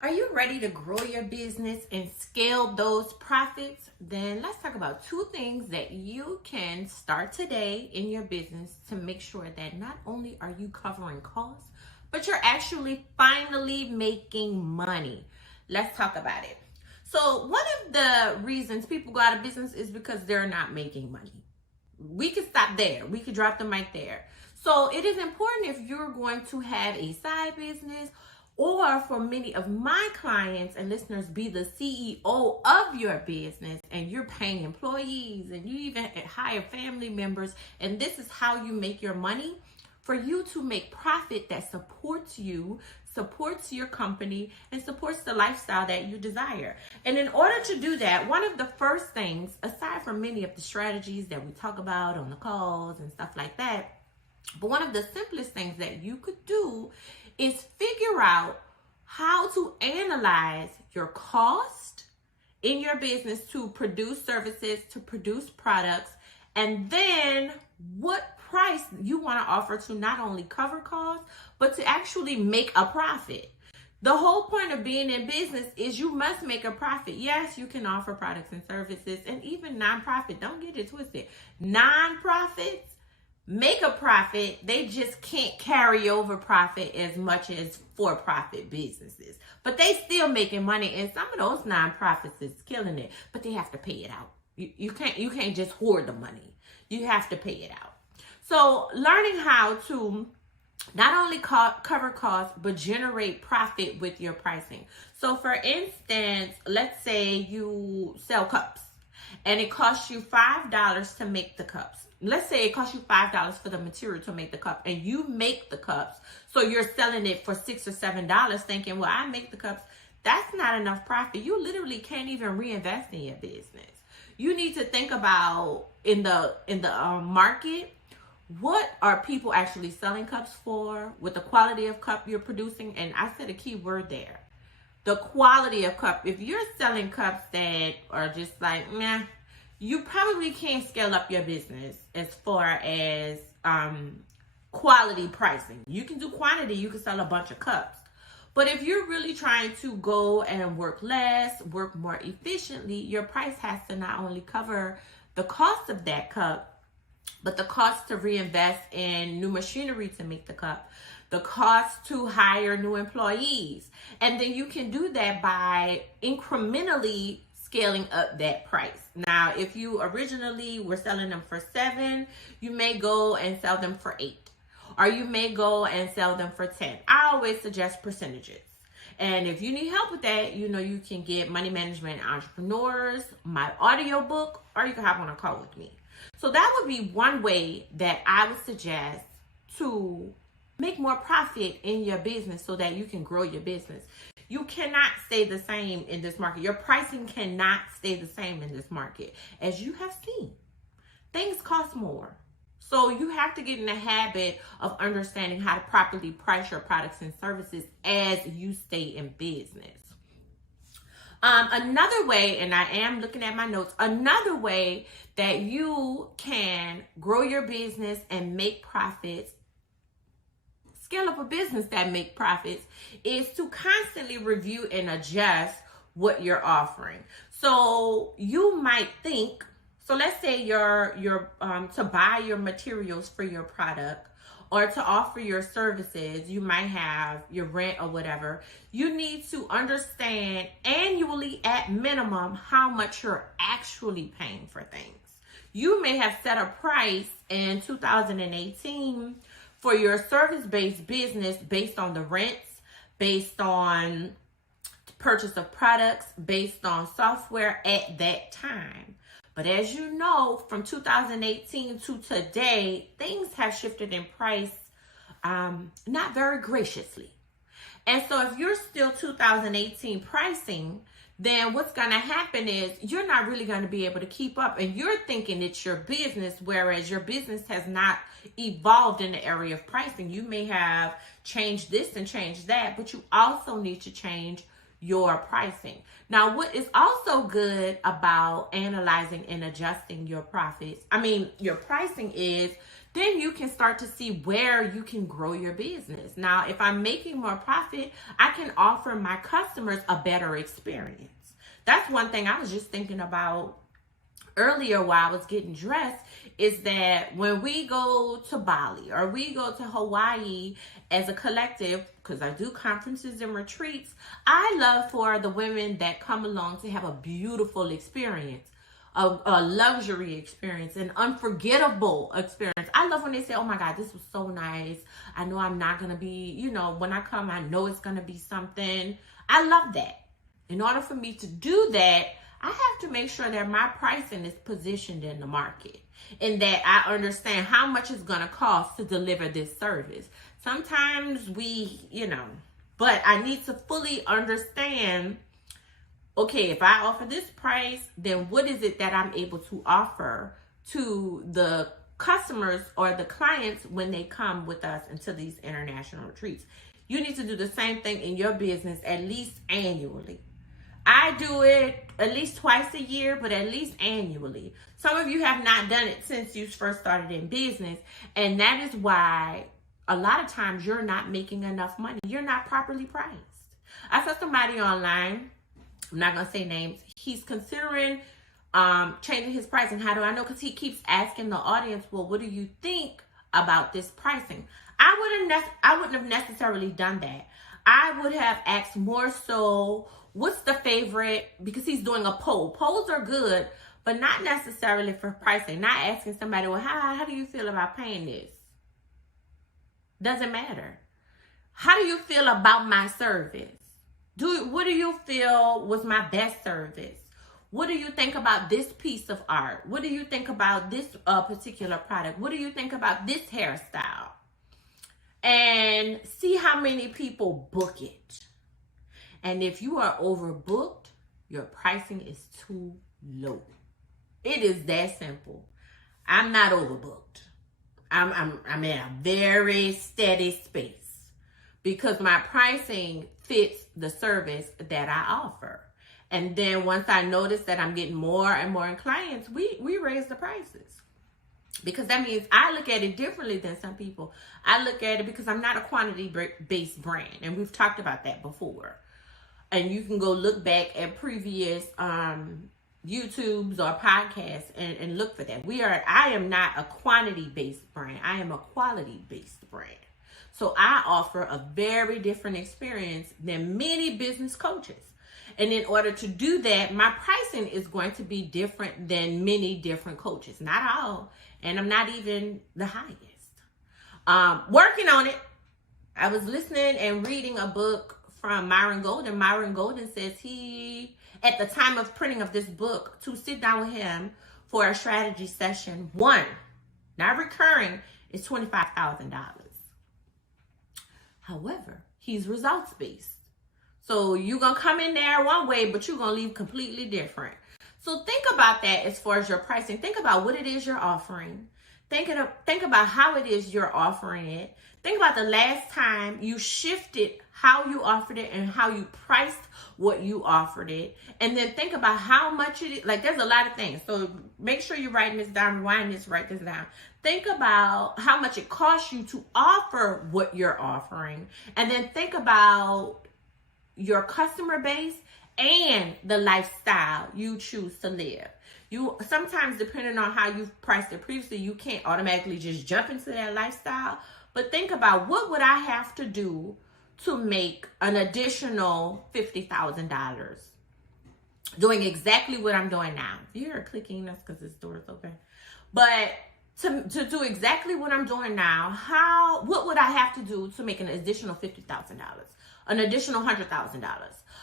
Are you ready to grow your business and scale those profits? Then let's talk about two things that you can start today in your business to make sure that not only are you covering costs, but you're actually finally making money. Let's talk about it. So, one of the reasons people go out of business is because they're not making money. We could stop there. We could drop the mic there. So, it is important if you're going to have a side business, or for many of my clients and listeners, be the CEO of your business and you're paying employees and you even hire family members, and this is how you make your money. For you to make profit that supports you, supports your company, and supports the lifestyle that you desire. And in order to do that, one of the first things, aside from many of the strategies that we talk about on the calls and stuff like that, but one of the simplest things that you could do is figure out how to analyze your cost in your business to produce services, to produce products, and then what price you want to offer to not only cover costs, but to actually make a profit. The whole point of being in business is you must make a profit. Yes, you can offer products and services, and even nonprofit. Don't get it twisted. Nonprofits make a profit. They just can't carry over profit as much as for-profit businesses. But they still making money, and some of those nonprofits is killing it, but they have to pay it out. You can't just hoard the money. You have to pay it out. So learning how to not only cover costs, but generate profit with your pricing. So for instance, let's say you sell cups and it costs you $5 to make the cups. Let's say it costs you $5 for the material to make the cup, and you make the cups. So you're selling it for $6 or $7 thinking, well, I make the cups. That's not enough profit. You literally can't even reinvest in your business. You need to think about in the market, what are people actually selling cups for with the quality of cup you're producing? And I said a key word there. The quality of cup. If you're selling cups that are just like, meh, you probably can't scale up your business as far as quality pricing. You can do quantity, you can sell a bunch of cups. But if you're really trying to go and work less, work more efficiently, your price has to not only cover the cost of that cup, but the cost to reinvest in new machinery to make the cup, the cost to hire new employees. And then you can do that by incrementally scaling up that price. Now, if you originally were selling them for $7, you may go and sell them for $8. Or you may go and sell them for $10. I always suggest percentages. And if you need help with that, you can get Money Management Entrepreneurs, my audio book, or you can hop on a call with me. So that would be one way that I would suggest to make more profit in your business so that you can grow your business. You cannot stay the same in this market. Your pricing cannot stay the same in this market. As you have seen, things cost more. So you have to get in the habit of understanding how to properly price your products and services as you stay in business. Another way, and I am looking at my notes, another way that you can grow your business and make profits, scale up a business that make profits, is to constantly review and adjust what you're offering. So you might think, so let's say you're to buy your materials for your product or to offer your services, you might have your rent or whatever. You need to understand annually at minimum how much you're actually paying for things. You may have set a price in 2018 for your service-based business based on the rents, based on purchase of products, based on software at that time. But as you know, from 2018 to today, things have shifted in price not very graciously. And so if you're still 2018 pricing, then what's going to happen is you're not really going to be able to keep up. And you're thinking it's your business, whereas your business has not evolved in the area of pricing. You may have changed this and changed that, but you also need to change your pricing. Now, what is also good about analyzing and adjusting your pricing is then you can start to see where you can grow your business. Now, if I'm making more profit, I can offer my customers a better experience. That's one thing I was just thinking about earlier while I was getting dressed, is that when we go to Bali or we go to Hawaii as a collective, because I do conferences and retreats, I love for the women that come along to have a beautiful experience, a luxury experience, an unforgettable experience. I love when they say, oh my God, this was so nice. I know I'm not going to be, when I come, I know it's going to be something. I love that. In order for me to do that, I have to make sure that my pricing is positioned in the market and that I understand how much it's going to cost to deliver this service. Sometimes but I need to fully understand, okay, if I offer this price, then what is it that I'm able to offer to the customers or the clients when they come with us into these international retreats? You need to do the same thing in your business at least annually. I do it at least twice a year, but at least annually. Some of you have not done it since you first started in business, and that is why a lot of times you're not making enough money. You're not properly priced. I saw somebody online, I'm not going to say names, he's considering changing his pricing. How do I know? Because he keeps asking the audience, well, what do you think about this pricing? I wouldn't have necessarily done that. I would have asked more so, what's the favorite? Because he's doing a poll. Polls are good, but not necessarily for pricing. Not asking somebody, well, how do you feel about paying this? Doesn't matter. How do you feel about my service? What do you feel was my best service? What do you think about this piece of art? What do you think about this particular product? What do you think about this hairstyle? And see how many people book it. And if you are overbooked, your pricing is too low. It is that simple. I'm not overbooked. I'm in a very steady space because my pricing fits the service that I offer. And then once I notice that I'm getting more and more clients, we raise the prices. Because that means I look at it differently than some people. I look at it because I'm not a quantity-based brand. And we've talked about that before. And you can go look back at previous YouTubes or podcasts and look for that. I am not a quantity-based brand. I am a quality-based brand. So I offer a very different experience than many business coaches. And in order to do that, my pricing is going to be different than many different coaches. Not all. And I'm not even the highest. Working on it. I was listening and reading a book from Myron Golden. Myron Golden says he, at the time of printing of this book, to sit down with him for a strategy session, one, not recurring, is $25,000. However, he's results-based. So you're going to come in there one way, but you're going to leave completely different. So think about that as far as your pricing. Think about what it is you're offering. Think about how it is you're offering it. Think about the last time you shifted how you offered it and how you priced what you offered it. And then think about how much it is. Like, there's a lot of things. So make sure you're writing this down. Rewind this, write this down. Think about how much it costs you to offer what you're offering. And then think about your customer base and the lifestyle you choose to live. You sometimes, depending on how you've priced it previously, you can't automatically just jump into that lifestyle. But think about, what would I have to do to make an additional $50,000 doing exactly what I'm doing now? If you're clicking, that's because this door is open. But to do exactly what I'm doing now, what would I have to do to make an additional $50,000? An additional $100,000,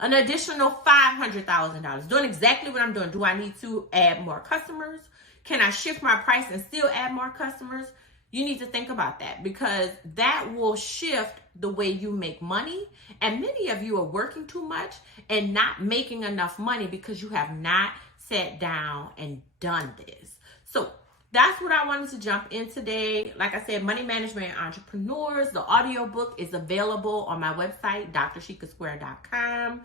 an additional $500,000, doing exactly what I'm doing. Do I need to add more customers? Can I shift my price and still add more customers? You need to think about that, because that will shift the way you make money. And many of you are working too much and not making enough money because you have not sat down and done this. So that's what I wanted to jump in today. Like I said, Money Management Entrepreneurs, the audiobook is available on my website, drsheikasquare.com.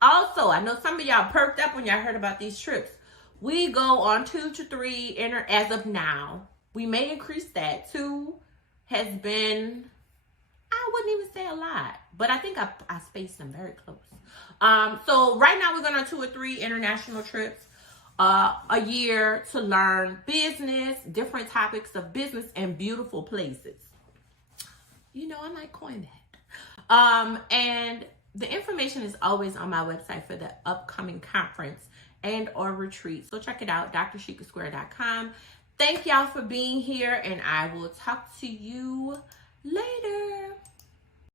Also, I know some of y'all perked up when y'all heard about these trips. We go on 2 to 3, as of now, We may increase that. 2 has been, I wouldn't even say a lot, but I think I spaced them very close. So right now we're going on 2 or 3 international trips a year to learn business, different topics of business, and beautiful places. You know, I might coin that. And the information is always on my website for the upcoming conference and or retreat. So check it out, drsheikasquare.com. Thank y'all for being here, and I will talk to you later.